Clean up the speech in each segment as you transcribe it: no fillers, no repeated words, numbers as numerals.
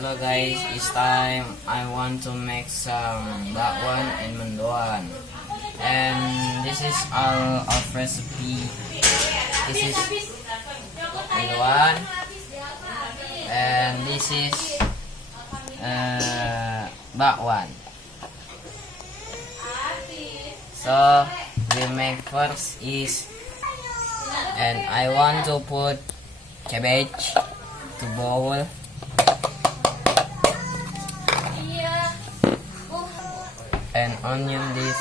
Hello guys, it's time I want to make some bakwan and mendoan. And this is our recipe. This is mendoan and this is bakwan. So we make first is, and I want to put cabbage to bowl, and onion leaf,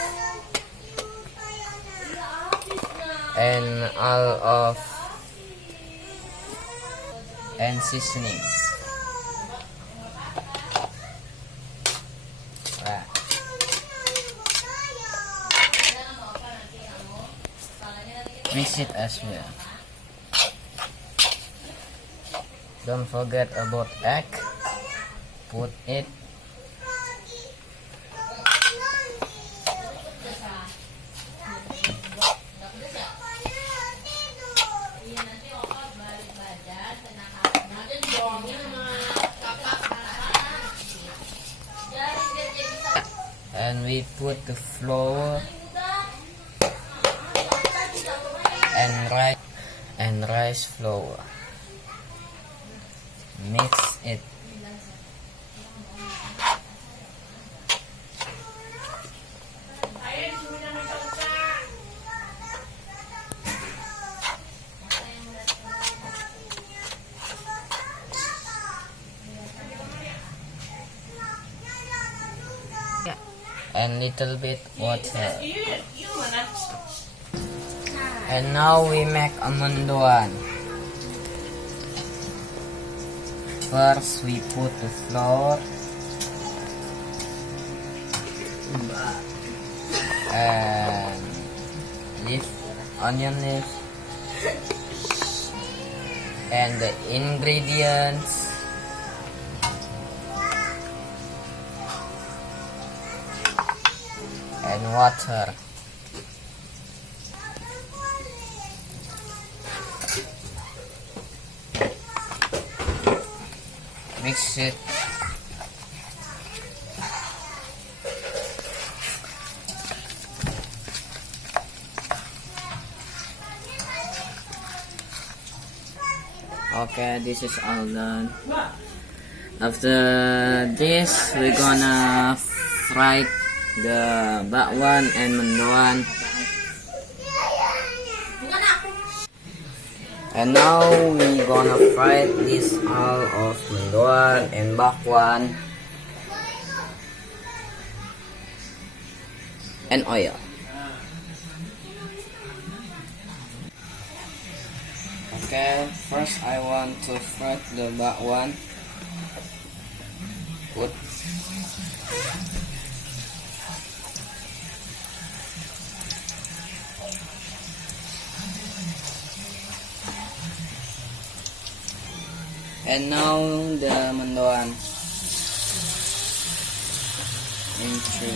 and all of and seasoning. Right. Mix it as well. Don't forget about egg. Put it. And we put the flour and rice flour. Mix it. And little bit water. And now we make a mendoan. First we put the flour and onion leaf, and the ingredients, and water. Mix it. Okay, this is all done. After this, we're gonna fry the bakwan and mendoan. And now we gonna fry this all of mendoan and bakwan and oil. Okay, first I want to fry the bakwan. Put and now the mendoan into